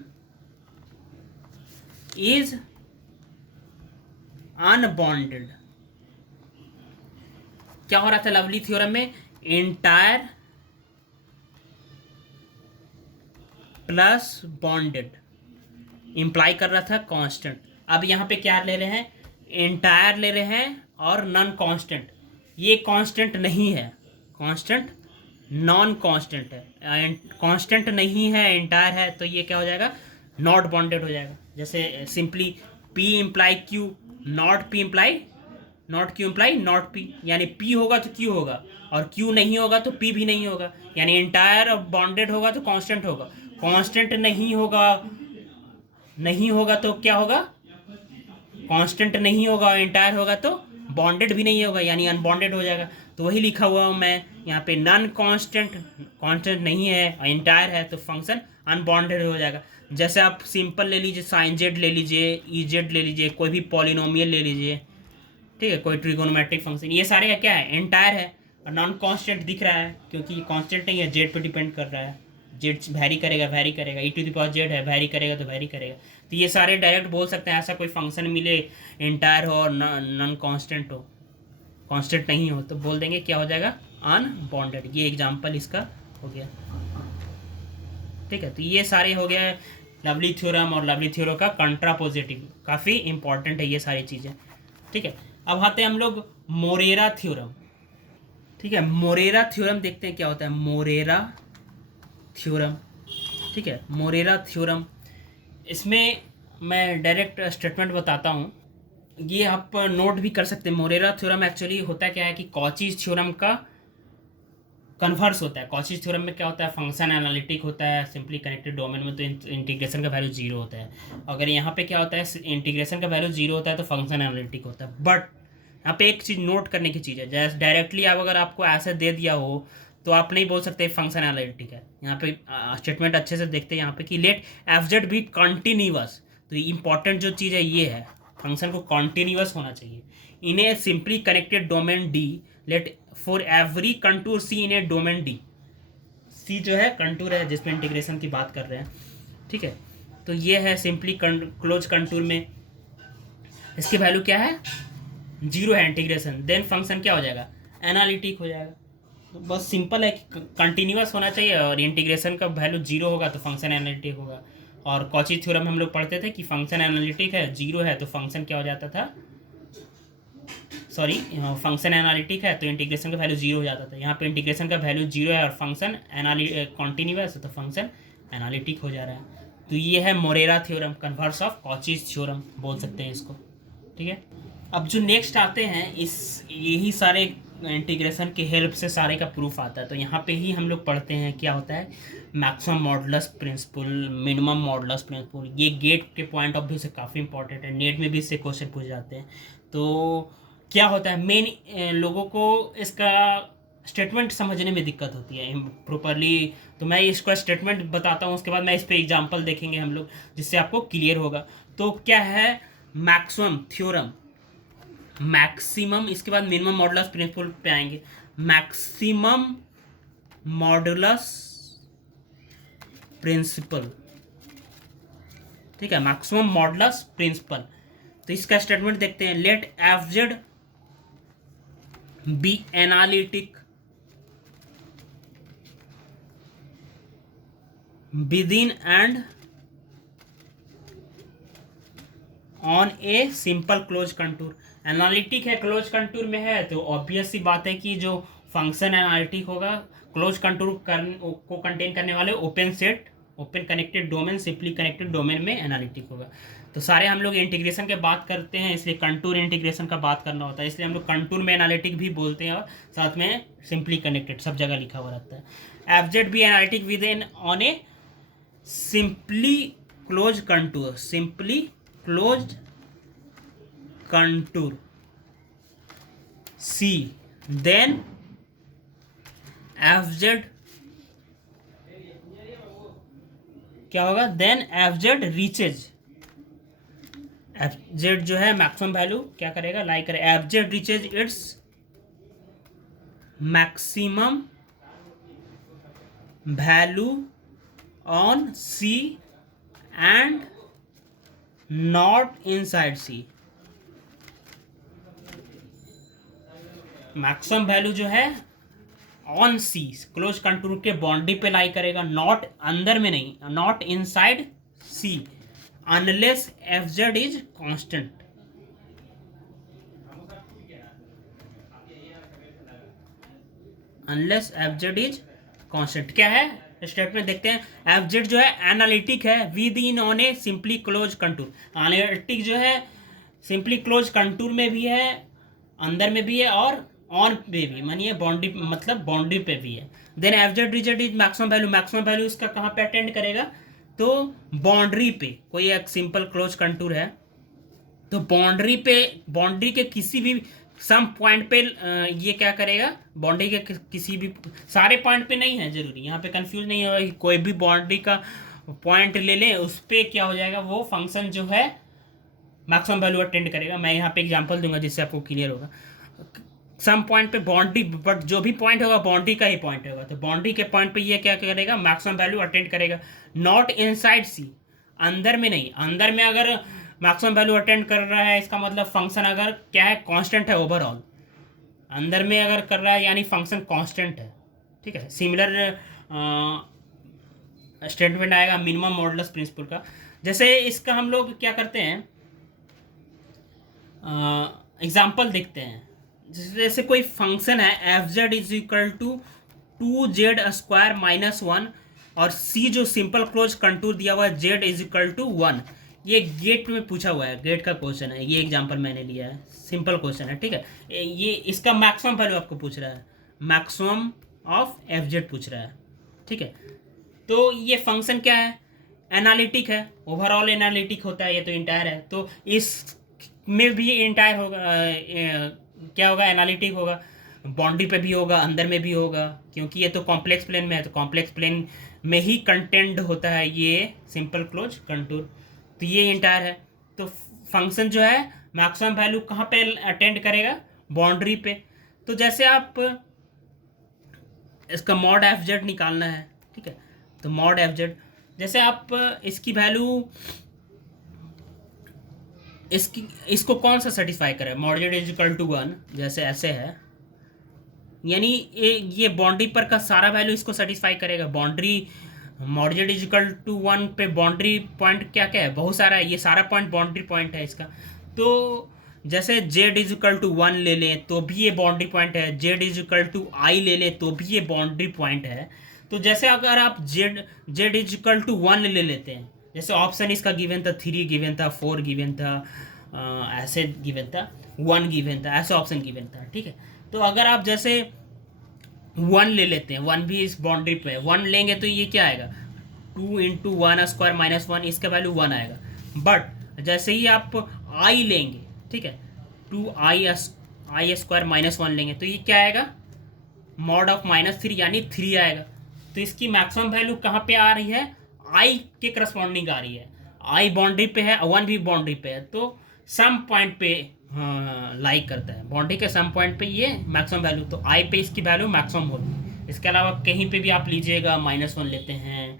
is unbonded. क्या हो रहा था लवली थ्योरम में? इंटायर प्लस बॉन्डेड इंप्लाई कर रहा था कांस्टेंट। अब यहाँ पे क्या ले रहे हैं? इंटायर ले रहे हैं और नॉन कांस्टेंट। ये कांस्टेंट नहीं है, कांस्टेंट नॉन कांस्टेंट है, कांस्टेंट नहीं है, एंटायर है, तो ये क्या हो जाएगा, नॉट बॉन्डेड हो जाएगा। जैसे simply P imply Q, not P imply not Q imply not P, यानी P होगा तो Q होगा, और Q नहीं होगा तो P भी नहीं होगा। यानी एंटायर बॉन्डेड होगा तो कांस्टेंट होगा, कांस्टेंट नहीं होगा तो क्या होगा, कांस्टेंट नहीं होगा और एंटायर होगा तो बॉन्डेड भी नहीं होगा, यानी अनबॉन्डेड हो जाएगा। तो वही लिखा हुआ हूँ मैं यहाँ पे, नॉन कांस्टेंट, कांस्टेंट नहीं है, एंटायर है, तो फंक्शन अनबॉन्डेड हो जाएगा। जैसे आप सिंपल ले लीजिए, साइन जेड ले लीजिए, ई जेड ले लीजिए, कोई भी पॉलिनोमियल ले लीजिए, ठीक है, कोई ट्रिगोनोमेट्रिक फंक्शन, ये सारे क्या है, एंटायर है। और नॉन कांस्टेंट दिख रहा है क्योंकि कांस्टेंट नहीं है, जेड पे डिपेंड कर रहा है, जेड वैरी करेगा, ई टू द पावर जेड है, वैरी करेगा तो वैरी करेगा। तो ये सारे डायरेक्ट बोल सकते हैं, ऐसा कोई फंक्शन मिले एंटायर हो और नॉन कांस्टेंट हो, कांस्टेंट नहीं हो, तो बोल देंगे क्या हो जाएगा, अनबॉन्डेड। ये एग्जांपल इसका हो गया, ठीक है। तो ये सारे हो गया लवली थ्योरम और लवली थ्योरम का कंट्रापोजिटिव, काफ़ी इंपॉर्टेंट है ये सारी चीज़ें, ठीक है। अब आते हैं हम लोग मोरेरा थ्योरम, ठीक है। मोरेरा थ्योरम देखते हैं क्या होता है, मोरेरा थ्योरम, ठीक है। मोरेरा थ्योरम, इसमें मैं डायरेक्ट स्टेटमेंट बताता हूँ, ये आप नोट भी कर सकते हैं। मोरेरा थ्योरम एक्चुअली होता क्या है कि कॉचीज थ्योरम का कन्वर्स होता है। कॉचीज थ्योरम में क्या होता है, फंक्शन एनालिटिक होता है, सिंपली कनेक्टेड डोमेन में तो इंटीग्रेशन का वैल्यू जीरो होता है। अगर यहाँ पे क्या होता है, इंटीग्रेशन का वैल्यू जीरो होता है तो फंक्शन एनालिटिक होता है। बट यहाँ पे एक चीज़ नोट करने की चीज़ है, जैसे डायरेक्टली आप अगर आपको ऐसे दे दिया हो तो आप नहीं बोल सकते फंक्शन एनालिटिक है। यहाँ पे स्टेटमेंट अच्छे से देखते हैं यहाँ पे कि let F Z be continuous, तो इंपॉर्टेंट जो चीज़ है ये है, फंक्शन को कॉन्टिन्यूअस होना चाहिए in a simply connected domain D, let for every contour C in a domain D. C जो है कंटूर है जिसमें इंटीग्रेशन की बात कर रहे हैं, ठीक है। तो ये है सिंपली क्लोज कंटूर में, इसकी वैल्यू क्या है, जीरो है इंटीग्रेशन, देन फंक्शन क्या हो जाएगा, एनालिटिक हो जाएगा। तो बस सिंपल है कि कंटिन्यूअस होना चाहिए और इंटीग्रेशन का वैल्यू जीरो होगा तो फंक्शन एनालिटिक होगा। और कॉची थ्योरम में हम लोग पढ़ते थे कि फंक्शन एनालिटिक है, जीरो है तो फंक्शन क्या हो जाता था, सॉरी, फंक्शन एनालिटिक है तो इंटीग्रेशन का वैल्यू जीरो हो जाता था। यहाँ पे इंटीग्रेशन का वैल्यू जीरो है और फंक्शन कॉन्टिन्यूअस है तो फंक्शन एनालिटिक हो जा रहा है। तो ये है Morera theorem, converse of Cauchy's theorem बोल सकते हैं इसको, ठीक है। अब जो नेक्स्ट आते हैं, इस यही सारे इंटीग्रेशन के हेल्प से सारे का प्रूफ आता है। तो यहाँ पे ही हम लोग पढ़ते हैं क्या होता है, maximum modulus principle, minimum modulus principle. ये गेट के पॉइंट ऑफ व्यू से काफ़ी इंपॉर्टेंट है, नेट में भी इससे क्वेश्चन पूछ जाते हैं। तो क्या होता है, मेन लोगों को इसका स्टेटमेंट समझने में दिक्कत होती है प्रॉपरली, तो मैं इसका स्टेटमेंट बताता हूँ, उसके बाद मैं इस पर एग्जाम्पल देखेंगे हम लोग जिससे आपको क्लियर होगा। तो क्या है मैक्सिमम थ्योरम, मैक्सिमम, इसके बाद मिनिमम मॉडुलस प्रिंसिपल पे आएंगे। मैक्सिमम मॉडुलस प्रिंसिपल, ठीक है, मैक्सिमम मॉडुलस प्रिंसिपल। तो इसका स्टेटमेंट देखते हैं, let F Z be analytic within and on a simple close contour. Analytic है, क्लोज कंटूर में है, तो ऑब्वियस सी बात है कि जो फंक्शन एनालिटिक होगा क्लोज कंटूर को कंटेन करने वाले open set, open connected domain, simply connected domain में एनालिटिक होगा। तो सारे हम लोग इंटीग्रेशन के बात करते हैं, इसलिए कंटूर इंटीग्रेशन का बात करना होता है, इसलिए हम लोग कंटूर में एनालिटिक भी बोलते हैं और साथ में सिंपली कनेक्टेड सब जगह लिखा हुआ रहता है। F Z be analytic with in on A simply close contour, simply closed contour C, then fz क्या होगा, then fz reaches, fz जो है मैक्सिमम वैल्यू क्या करेगा, लाइक करे, fz reaches its maximum value on C and not inside C। Maximum value जो है on C, close contour के बाउंड्री पे लाई करेगा, नॉट अंदर में नहीं, not inside C, unless f z is constant, unless f z is constant क्या है स्टेटमेंट देखते हैं। एफ जेड जो है एनालिटिक है with in on A simply close contour. Analytic जो है सिंपली क्लोज कंटूर में भी है, अंदर में भी है और ऑन पे भी, मानिए बाउंड्री मतलब बाउंड्री पे भी है। Then f z reaches is maximum value इसका कहाँ पे अटेंड करेगा, तो बाउंड्री पे। कोई एक सिंपल क्लोज कंटूर है तो बाउंड्री पे, बाउंड्री के किसी भी सम पॉइंट पे ये क्या करेगा, बाउंड्री के किसी भी सारे पॉइंट पे नहीं है जरूरी, यहाँ पे कंफ्यूज नहीं होगा कि कोई भी बाउंड्री का पॉइंट ले लें उस पे क्या हो जाएगा, वो फंक्शन जो है मैक्सिमम वैल्यू अटेंड करेगा। मैं यहाँ पे एग्जांपल दूंगा जिससे आपको क्लियर होगा। सम पॉइंट पे बाउंड्री, बट जो भी पॉइंट होगा बाउंड्री का ही पॉइंट होगा, तो बाउंड्री के पॉइंट पे ये क्या करेगा, मैक्सिमम वैल्यू अटेंड करेगा। नॉट इनसाइड सी, अंदर में नहीं। अंदर में अगर मैक्सिमम वैल्यू अटेंड कर रहा है इसका मतलब फंक्शन अगर क्या है, कांस्टेंट है ओवरऑल। अंदर में अगर कर रहा है यानी फंक्शन कांस्टेंट है, ठीक है। सिमिलर स्टेटमेंट आएगा मिनिमम मॉडुलस प्रिंसिपल का। जैसे इसका हम लोग क्या करते हैं, एग्जाम्पल देखते हैं। जैसे कोई फंक्शन है f z is equal to 2z² minus 1 और सी जो सिंपल क्लोज कंटूर दिया हुआ है जेड इज इक्वल टू 1। ये गेट में पूछा हुआ है, गेट का क्वेश्चन है, ये एग्जांपल मैंने लिया है, सिंपल क्वेश्चन है, ठीक है। ये इसका मैक्सिमम वैल्यू आपको पूछ रहा है, मैक्सिमम ऑफ एफ जेड पूछ रहा है, ठीक है। तो ये फंक्शन क्या है, एनालिटिक है, ओवरऑल एनालिटिक होता है, ये तो इंटायर है, तो इस में भी इंटायर होगा, क्या होगा, एनालिटिक होगा। बाउंड्री पे भी होगा, अंदर में भी होगा, क्योंकि ये तो कॉम्प्लेक्स प्लेन में है, तो कॉम्प्लेक्स प्लेन में ही कंटेंट होता है ये सिंपल क्लोज कंटूर, तो ये इंटायर है। तो फंक्शन जो है मैक्सिमम वैल्यू कहाँ पे अटेंड करेगा, बाउंड्री पे। तो जैसे आप इसका मॉड एफ जेड निकालना है, ठीक है, तो मॉड एफ जेड, जैसे आप इसकी वैल्यू इसको कौन सा सेटिस्फाई करे, mod z is equal to 1, जैसे ऐसे है, यानी ये बाउंड्री पर का सारा वैल्यू इसको सेटिस्फाई करेगा। Boundary mod z is equal to 1 पे बाउंड्री पॉइंट क्या क्या है, बहुत सारा है, ये सारा पॉइंट बाउंड्री पॉइंट है इसका। तो जैसे जेड इज इक्वल टू 1 ले लें तो भी ये बाउंड्री पॉइंट है, जेड इज इक्वल टू आई ले लें तो भी ये बाउंड्री पॉइंट है। तो जैसे अगर आप जेड इज इक्वल टू 1 ले लेते हैं, जैसे ऑप्शन इसका गिवन था 3 गिवन था, 4 गिवन था, ऐसे गिवन था, 1 गिवन था, ऐसे ऑप्शन गिवन था, ठीक है। तो अगर आप जैसे 1 ले लेते हैं, 1 भी इस बाउंड्री पे है, 1 लेंगे तो ये क्या आएगा, 2 इंटू 1² माइनस 1, इसका वैल्यू 1 आएगा। बट जैसे ही आप आई लेंगे, ठीक है, 2i² माइनस 1 लेंगे तो ये क्या आएगा, मॉड ऑफ -3 यानी 3 आएगा। तो इसकी मैक्सिमम वैल्यू कहाँ पे आ रही है, आई के करस्पॉन्डिंग आ रही है। आई बाउंड्री पे है, 1 भी बाउंड्री पे है, तो सम पॉइंट पे लाइक करता है, बाउंड्री के सम पॉइंट पे ये मैक्सिमम वैल्यू, तो आई पे इसकी वैल्यू मैक्सिमम होगी। इसके अलावा कहीं पे भी आप लीजिएगा, -1 लेते हैं,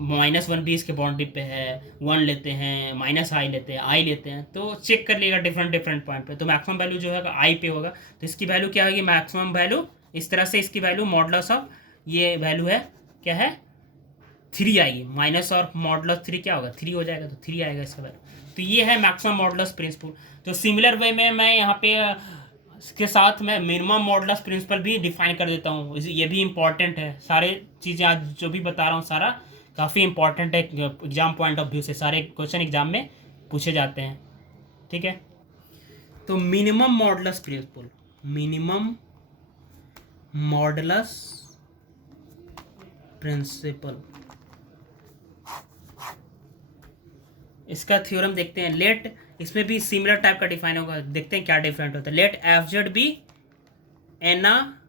-1 भी इसके बाउंड्री पे है, 1 लेते हैं, -i लेते हैं, आई लेते हैं, तो चेक कर लीजिएगा डिफरेंट पॉइंट पे, तो मैक्सिमम वैल्यू जो है आई पे होगा। तो इसकी वैल्यू क्या होगी, मैक्सिमम वैल्यू, इस तरह से इसकी वैल्यू मॉडुलस ऑफ ये वैल्यू है क्या है, 3 आएगी, माइनस और मॉडुलस 3 क्या होगा, 3 हो जाएगा, तो 3 आएगा इसका वैल्यू। तो ये है मैक्सिमम मॉडुलस प्रिंसिपल। तो सिमिलर वे में मैं यहाँ पे इसके साथ में मिनिमम मॉडुलस प्रिंसिपल भी डिफाइन कर देता हूँ, ये भी इंपॉर्टेंट है। सारे चीज़ें आज जो भी बता रहा हूँ सारा काफ़ी इंपॉर्टेंट है एग्जाम पॉइंट ऑफ व्यू से, सारे क्वेश्चन एग्जाम में पूछे जाते हैं, ठीक है। तो minimum modulus principle, minimum modulus principle, इसका थ्योरम देखते हैं। लेट, इसमें भी सिमिलर टाइप का डिफाइन होगा, देखते हैं क्या डिफरेंट होता है। Let F Z be analytic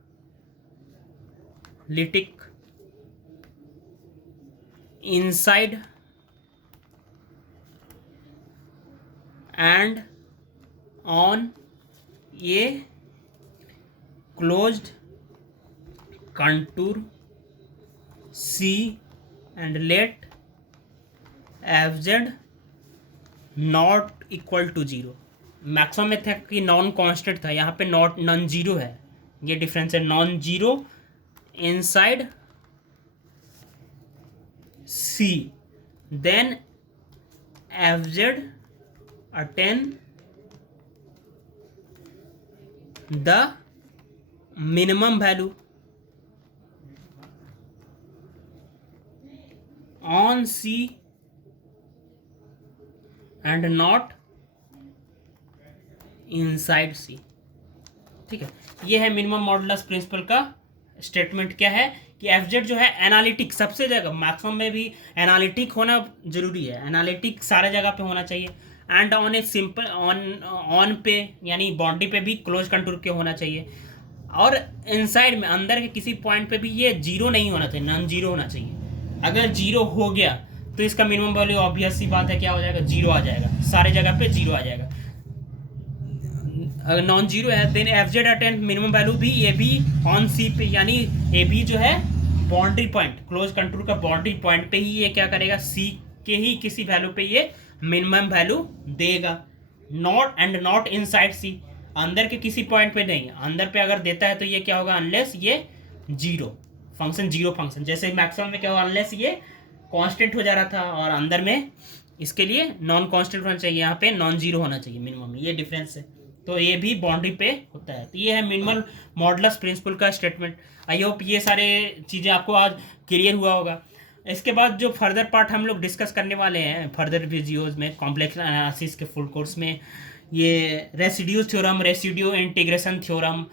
inside and on a closed contour C and let F Z not equal to 0। Maximum में था कि नॉन कांस्टेंट था, यहाँ पे नॉट नॉन जीरो है, ये डिफरेंस है, non zero inside C, then f z attain the minimum value on C and not inside C. ठीक है, ये है मिनिमम मॉडुलस प्रिंसिपल का स्टेटमेंट। क्या है कि एफ जेड जो है एनालिटिक, सबसे जगह मैक्सिमम में भी एनालिटिक होना जरूरी है, एनालिटिक सारे जगह पे होना चाहिए। And on a simple on पे यानी बाउंड्री पे भी क्लोज कंटूर के होना चाहिए। और इनसाइड में अंदर के किसी पॉइंट पे भी ये जीरो नहीं होना चाहिए, नॉन जीरो होना चाहिए। अगर जीरो हो गया तो इसका मिनिमम वैल्यू ऑब्वियस सी बात है क्या हो जाएगा, जीरो आ जाएगा, सारे जगह पे जीरो आ जाएगा। अगर नॉन जीरो है then f z attained minimum value भी ए बी ऑन सी पे, यानी ए बी जो है बाउंड्री पॉइंट, क्लोज कंटूर का बाउंड्री पॉइंट पे ही ये क्या करेगा, सी के ही किसी वैल्यू पे ये मिनिमम वैल्यू देगा। Not and not inside C, अंदर के किसी पॉइंट पे नहीं, अंदर पे अगर देता है तो ये क्या होगा, अनलेस ये जीरो फंक्शन, जीरो फंक्शन। जैसे मैक्सिमम में क्या होगा, अनलेस ये कांस्टेंट हो जा रहा था, और अंदर में इसके लिए नॉन कांस्टेंट होना चाहिए, यहाँ पे नॉन जीरो होना चाहिए मिनिमम में, ये डिफरेंस है। तो ये भी बाउंड्री पे होता है। तो ये है मिनिमल मॉडुलस प्रिंसिपल का स्टेटमेंट। आई होप ये सारे चीज़ें आपको आज क्लियर हुआ होगा। इसके बाद जो फर्दर पार्ट हम लोग डिस्कस करने वाले हैं फर्दर वीडियोज़ में, कॉम्प्लेक्स एनालिसिस के फुल कोर्स में, ये residue theorem, residue integration theorem,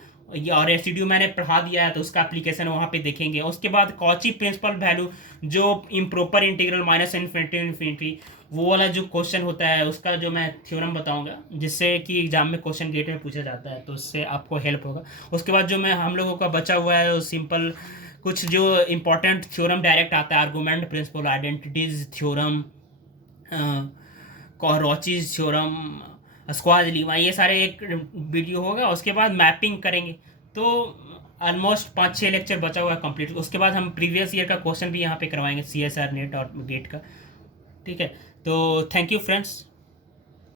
और रेसिड्यू मैंने पढ़ा दिया है तो उसका एप्लीकेशन वहाँ पे देखेंगे। उसके बाद कॉची प्रिंसिपल वैल्यू, जो improper integral minus infinity infinity, वो वाला जो क्वेश्चन होता है उसका जो मैं थ्योरम बताऊंगा, जिससे कि एग्जाम में क्वेश्चन गेट में पूछा जाता है, तो उससे आपको हेल्प होगा। उसके बाद जो मैं हम लोगों का बचा हुआ है वो सिंपल कुछ जो इंपॉर्टेंट थ्योरम डायरेक्ट आता है, argument principle, identities theorem, Cauchy's theorem, Schwarz lemma, ये सारे एक वीडियो होगा। उसके बाद मैपिंग करेंगे, तो ऑलमोस्ट 5-6 लेक्चर बचा हुआ है कंप्लीट। उसके बाद हम प्रीवियस ईयर का क्वेश्चन भी यहाँ पे करवाएंगे, CSR नेट और गेट का। ठीक है, तो थैंक यू फ्रेंड्स।